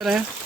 है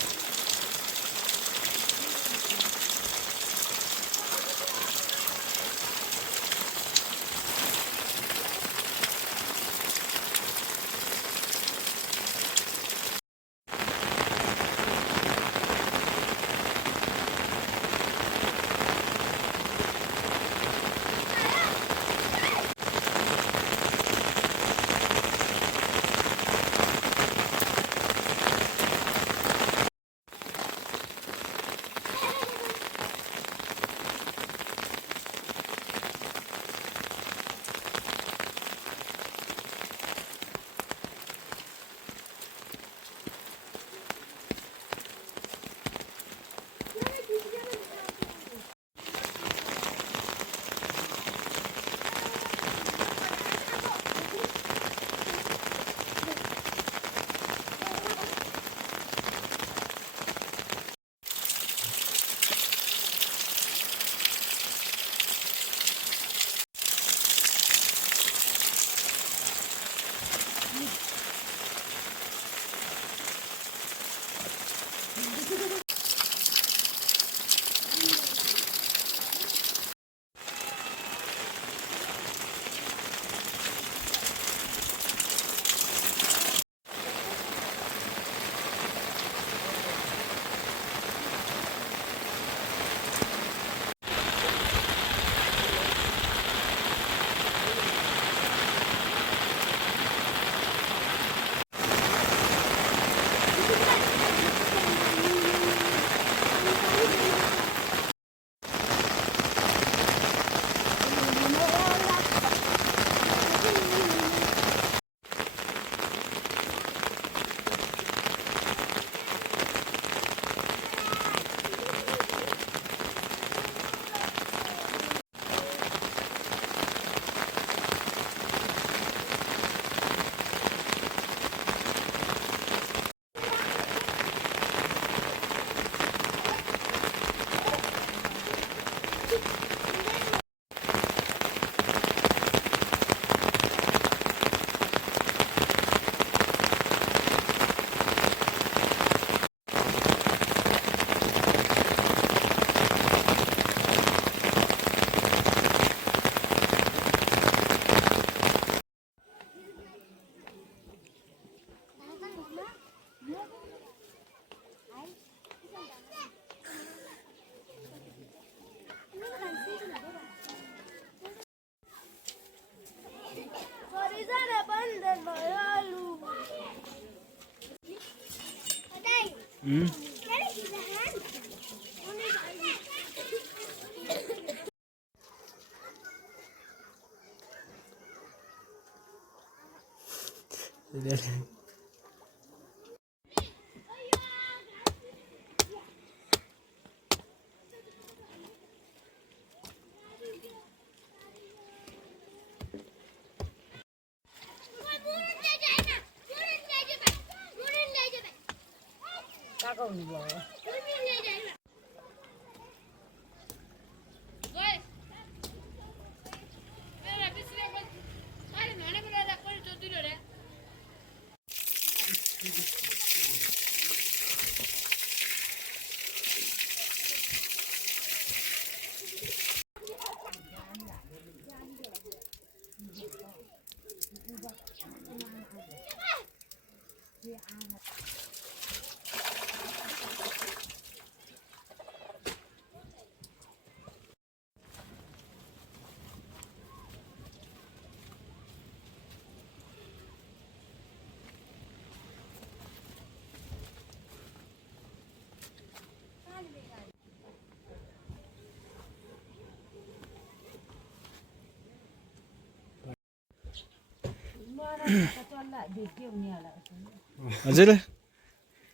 अजय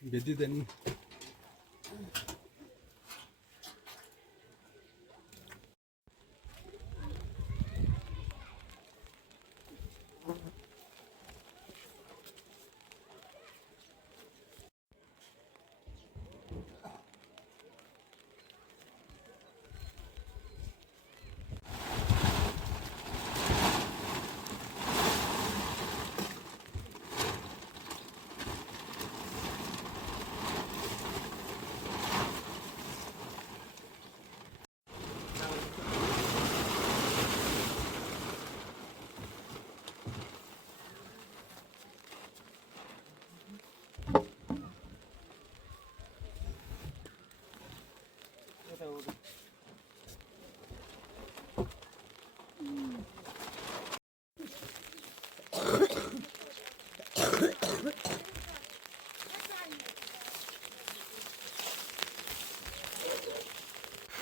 बेदी त्यांनी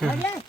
Angelo.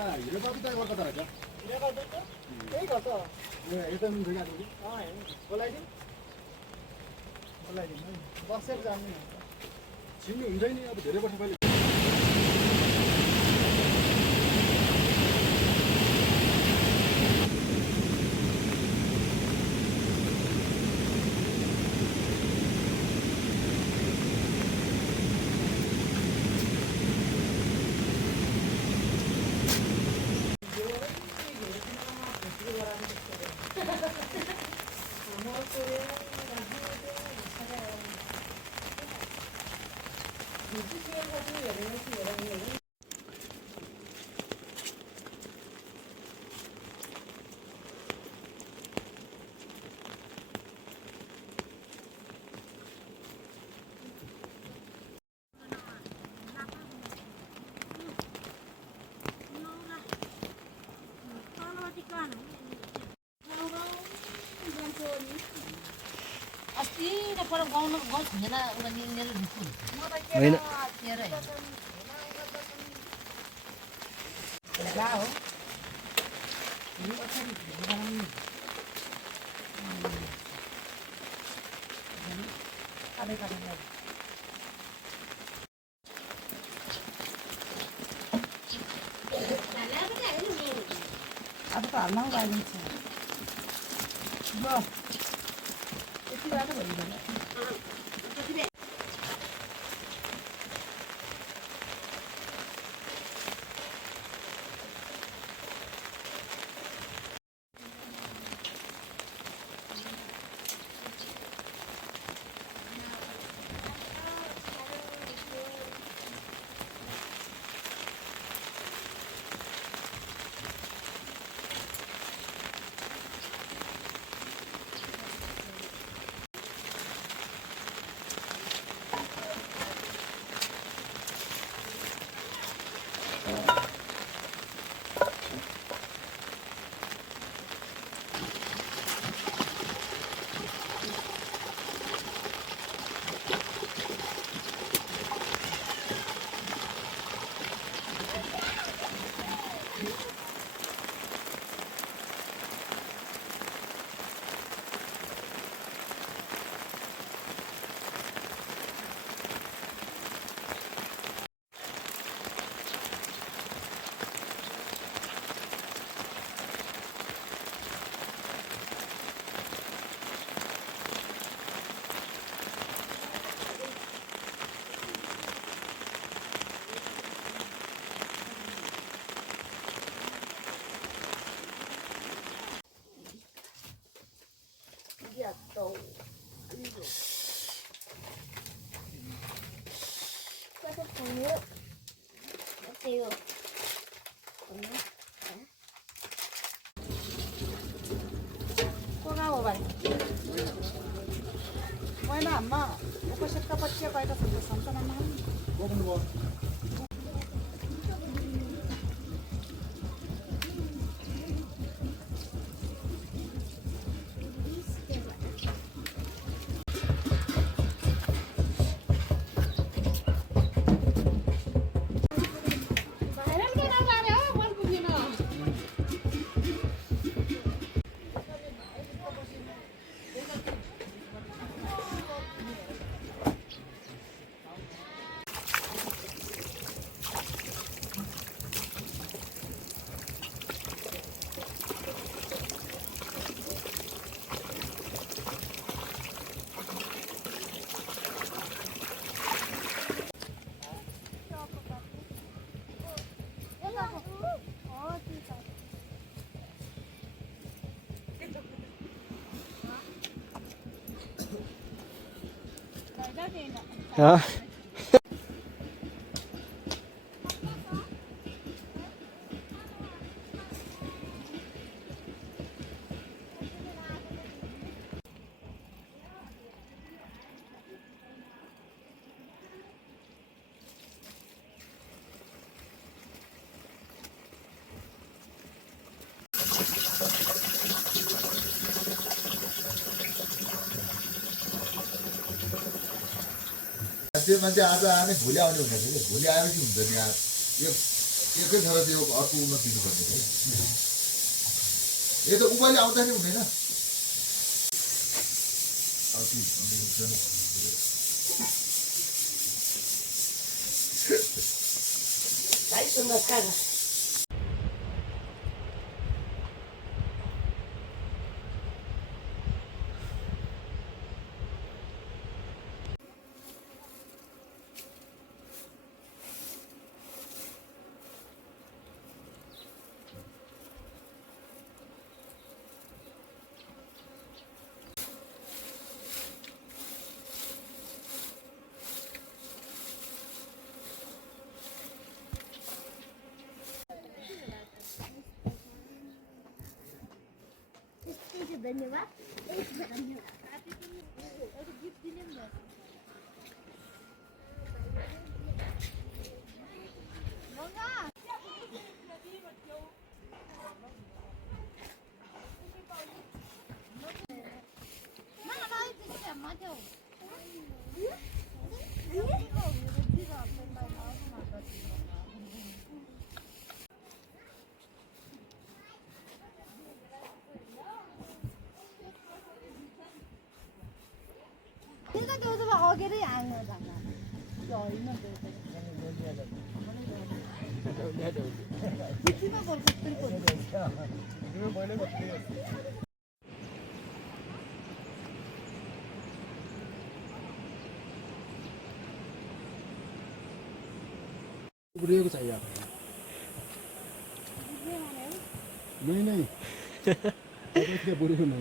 आता हिरो बाबी काय करता राजा त्यही गर्छ यता पनि जग्गा दिनु बोलाइदिउँ बोलाइदिउँ बसेर जाने छिन्नु हुन्छ नि अब धेरै वर्ष पहिले अस्ति त पर गाउँ छैन उनीहरू होइन हो अब त हाल्न गाइदिन्छ ल यति बाटो भइगयो Bueno, amma, aku suka pakai apa itu sampai nama. हाँ त्यो मान्छे आज आए नै भोलि आउने हुने थियो भोलि आएपछि हुन्छ नि यार यो एकै छोरा त्यो अर्को उन्नत दिनुपर्ने थियो यो त उभैले आउँदा नि हुँदैन धन्यवाद 내가 저도 막 어게를 안 하잖아. 얼마 कितीमा बोलतो तरी बोलतो तुम्ही पहिले बघते उड़ेको चाहिए आपको नहीं नहीं इसलिए बुरी होने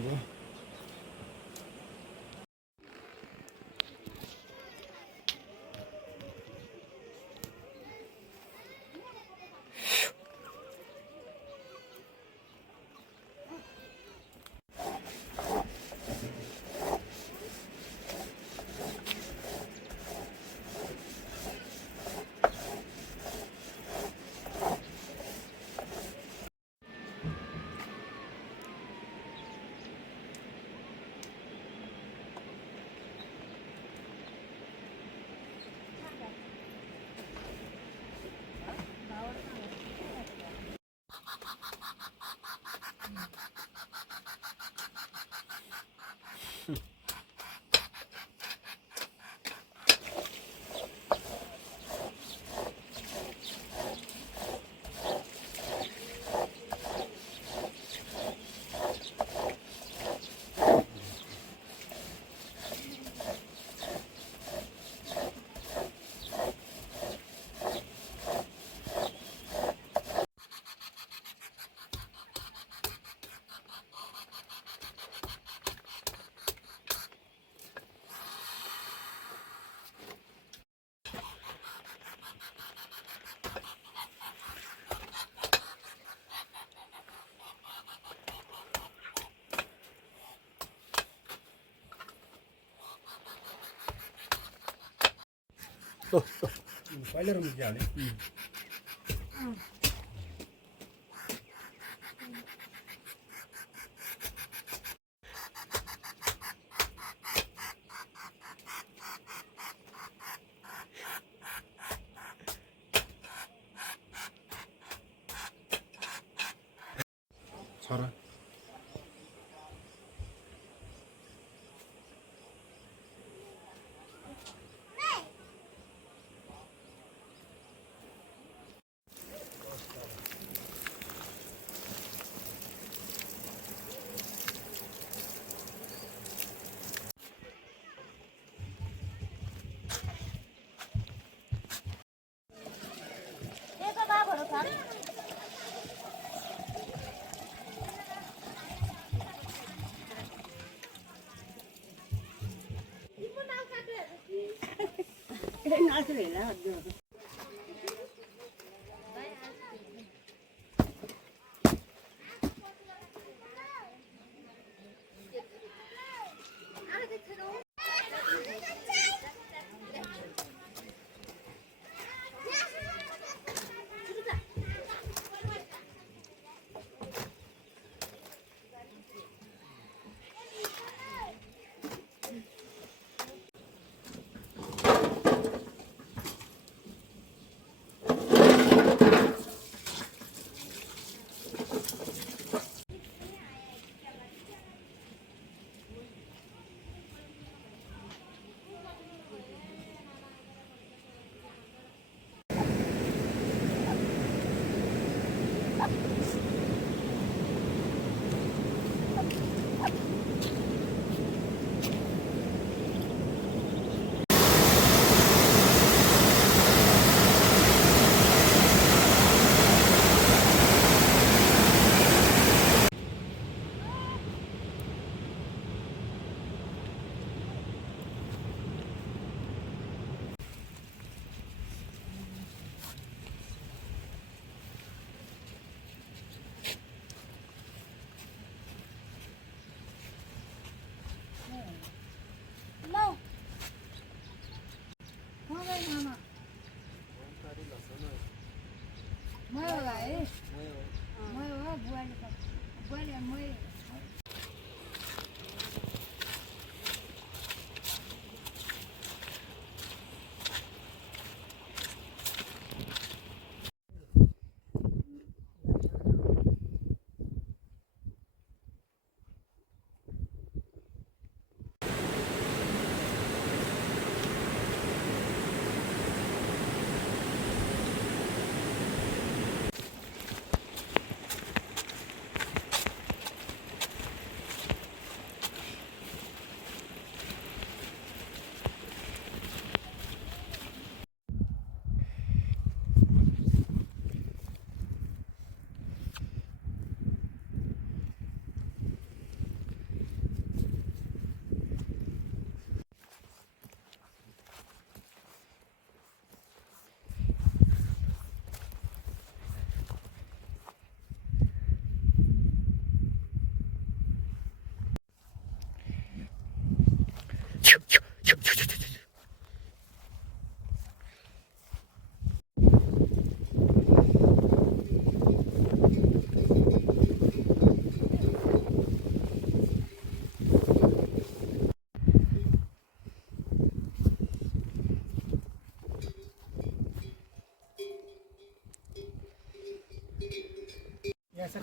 पहले रूम क्या है सारा मै होला है मै हो बुवाले बुवाले मै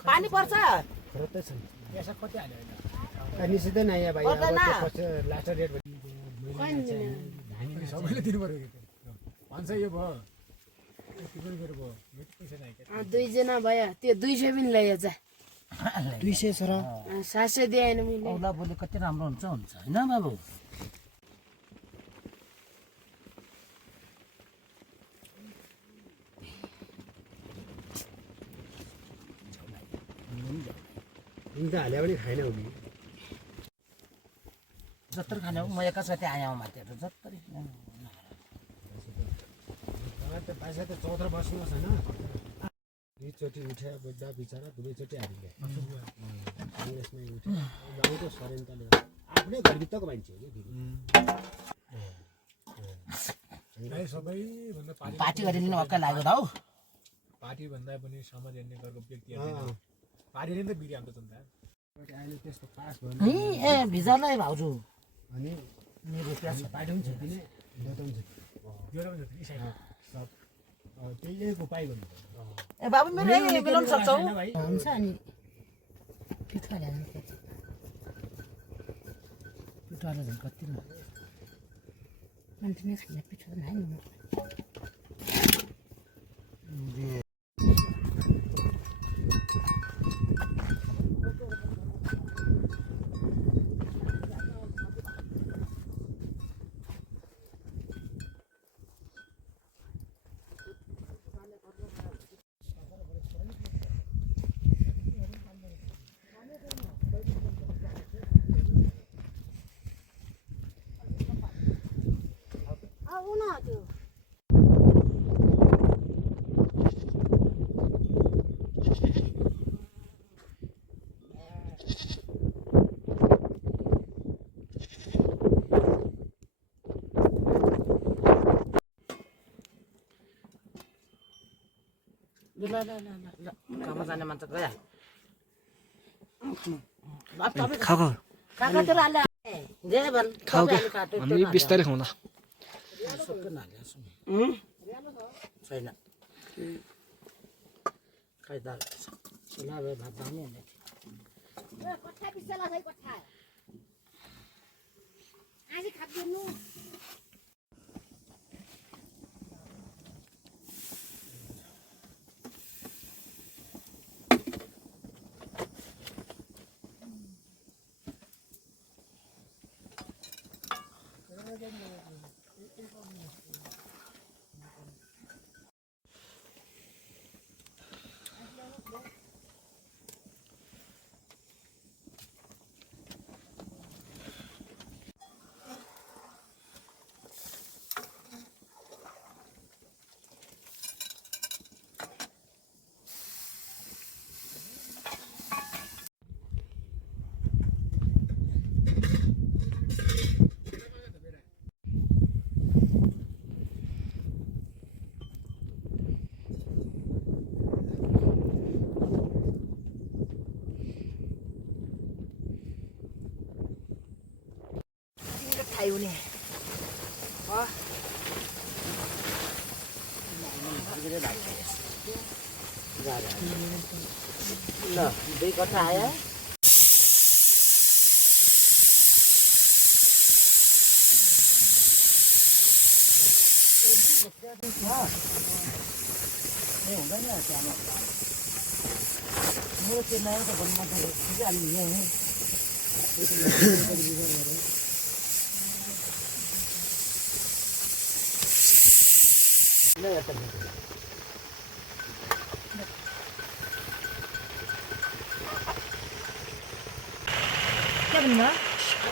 पानी पर्छ खरं तर छैन यासा कति हाल्यो होइन निश्चितै नै भाइ अब पर्दैन। त्यो लास्ट रेट धानी सबैले दिनु पर्यो भन्छ यो भयो यति पनि मेरो भयो मेरो पैसा नै क्या दुईजना भयो त्यो 200 पनि ल्यायो जा 200 छ र 700 दिएन मैले औला बोले कति राम्रो हुन्छ होइन बाबु तिमी त हाल्यो पनि खाएन हो कि जत्रो खाने हो म एकैचोटि आएँ माथिहरू जत्रै पैसा त 14 वर्षमा छैन दुईचोटि उठ्या बुझ्दा बिचरा दुवैचोटि हारिले कङ्ग्रेसमै उठ्यो गाउँको सरेन्ताले आफ्नै घरभित्रको मान्छे हो कि सबैभन्दा पार्टी गरिदिनु हक्कै लाग्यो त हौ पार्टी भन्दा पनि समाज हेर्ने गरेको व्यक्तिहरू पार्टीले नि त बिग्रिहाल्छ त अहिले त्यस्तो पास भयो ए भिजालाई भाउजू अनि मेरो प्याज पार्टी पनि छुट्टिने देउता पनि सब त्यही उपाय गर्नु ए बाबु मेरो मिलाउन सक्छौ हुन्छ अनि पिठो हालेर पिठो हालेर झन् कति कन्टिन्यू खाने पिठो त हाल्नु आऊ न त्यो ल काममा जाने मान्छे गया खाऊ काकातिर हाले जे भन् खाऊ के हामी बिस्तारै खाउँला छैन खाइ दाल सुना भए भात दामी हुने कठा बिसला छै कठा आजि खादिनु ल 2 कट्ठा आयो हुँदैन त्यहाँ मेरो त्यो नयाँ त भन्नु मात्रै अलि यहाँ के भन्नुभयो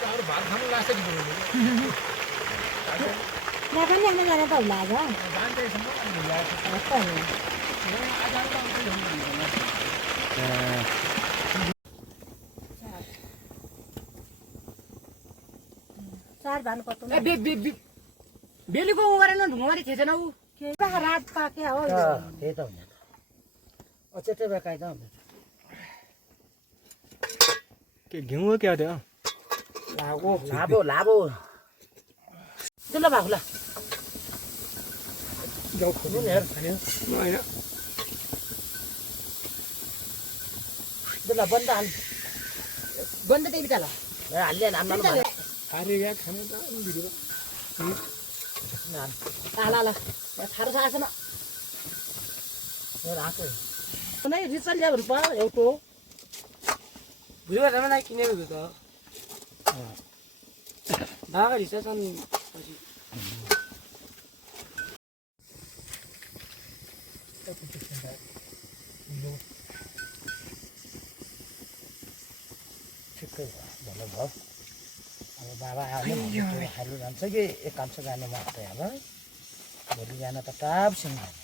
अरू भात खानु लाग्छ कि यहाँ पनि आफ्नो जाने त होला आज जान्छैसम्म चार भानु कस्तो बेलुको उ गरेन ढुङ्गारी थिएन ऊ रात पाके हो त्यही त हुने अचेतै बेकाइ त के घिउ हो क्या त्यो लाबो लाबो त्यसलाई भएको ल जाउ खोल्नु नि यार खाने होइन त्यसलाई बन्द हाल बन्द त्यही बिटा ल हाल्ने नाम खाने या खानु त भिडियो आला ल थारो थाहा छैन राख्यो कुनै रिचल ल्यायो भने पा एउटा भुइँबाट मलाई किनेको थियो त ढाका रिचल अनि ठिकै भयो भयो अब बाबा आयो भने खालु जान्छ कि एकांश जाने मात्रै अब भोलि जान त टापसँग जाने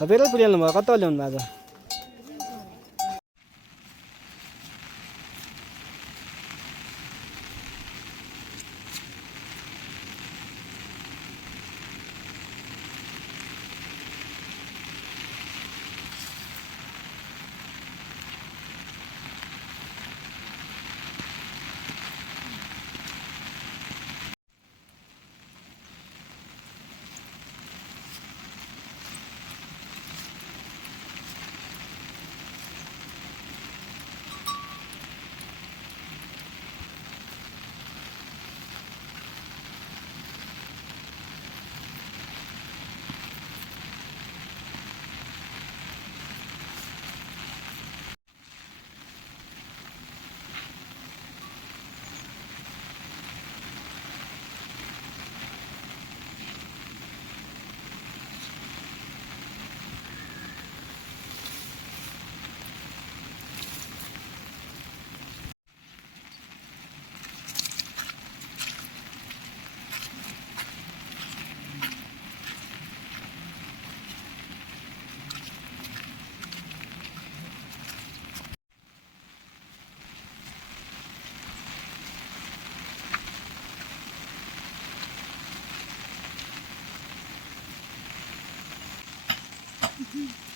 तपाईँले पुर्याउनु भयो कता ल्याउनु भएको आज छ